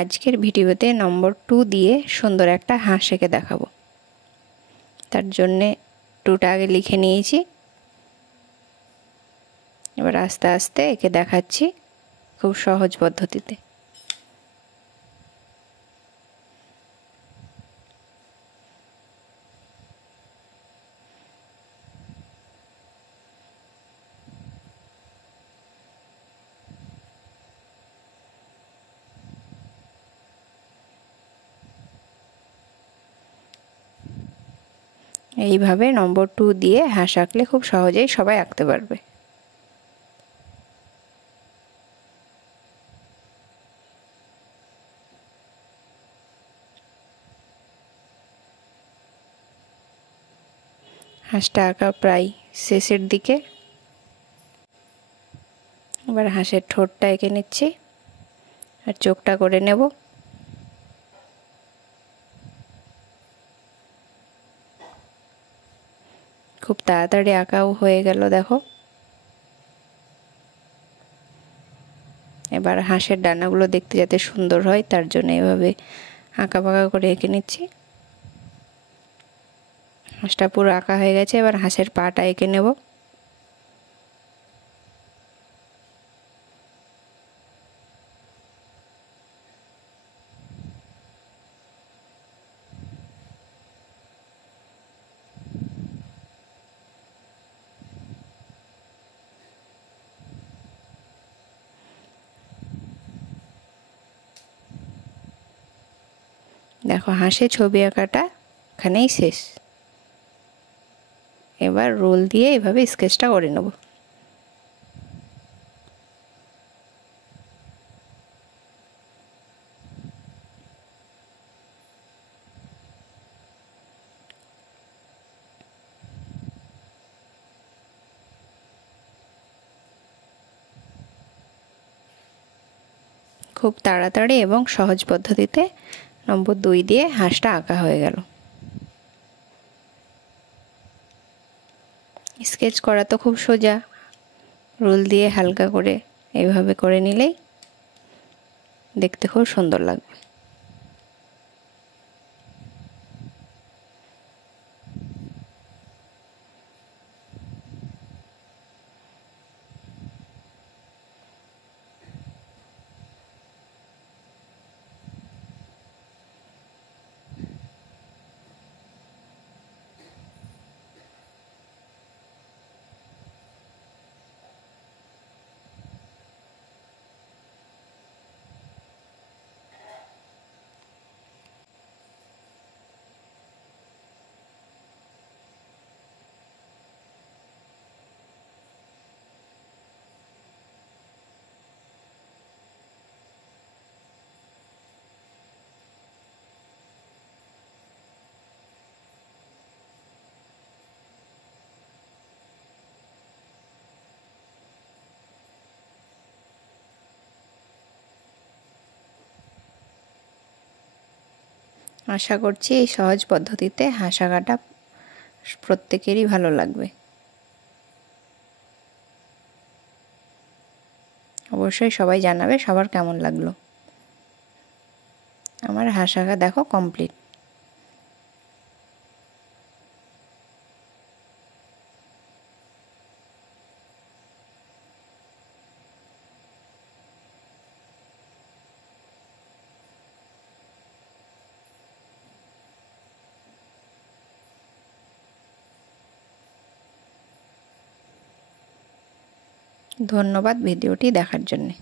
আজকের ভিডিওতে নম্বর 2 দিয়ে সুন্দর একটা হাঁস এঁকে দেখাবো। তার জন্যে 2টা আগে লিখে নিয়েছি, এবার আস্তে আস্তে এঁকে দেখাচ্ছি খুব সহজ পদ্ধতিতে। এইভাবে নম্বর 2 দিয়ে হাঁস আঁকলে খুব সহজেই সবাই আঁকতে পারবে। হাঁসটা আঁকা প্রায় শেষের দিকে। এবার হাঁসের ঠোঁটটা এঁকে নিচ্ছি আর চোখটা করে নেব। খুব তাড়াতাড়ি আঁকাও হয়ে গেল দেখো। এবার হাঁসের ডানাগুলো দেখতে যাতে সুন্দর হয় তার জন্য এভাবে আঁকা বাঁকা করে এঁকে নিচ্ছি। হাঁসটা পুরো আঁকা হয়ে গেছে, এবার হাঁসের পাটা এঁকে নেব। দেখো হাঁসের ছবি আঁকাটা এখানেই শেষ। এবার রোল দিয়ে এভাবে স্কেচটা করে নেব। খুব তাড়াতাড়ি এবং সহজ পদ্ধতিতে নম্বর 2 দিয়ে হাঁসটা আঁকা হয়ে গেল। স্কেচ করা তো খুব সোজা, রোল দিয়ে হালকা করে এইভাবে করে নিলেই দেখতে খুব সুন্দর লাগবে। আশা করছি এই সহজ পদ্ধতিতে হাঁস আঁকাটা প্রত্যেকেরই ভালো লাগবে। অবশ্যই সবাই জানাবে সবার কেমন লাগলো। আমার হাঁস আঁকা দেখো কমপ্লিট। ধন্যবাদ ভিডিওটি দেখার জন্যে।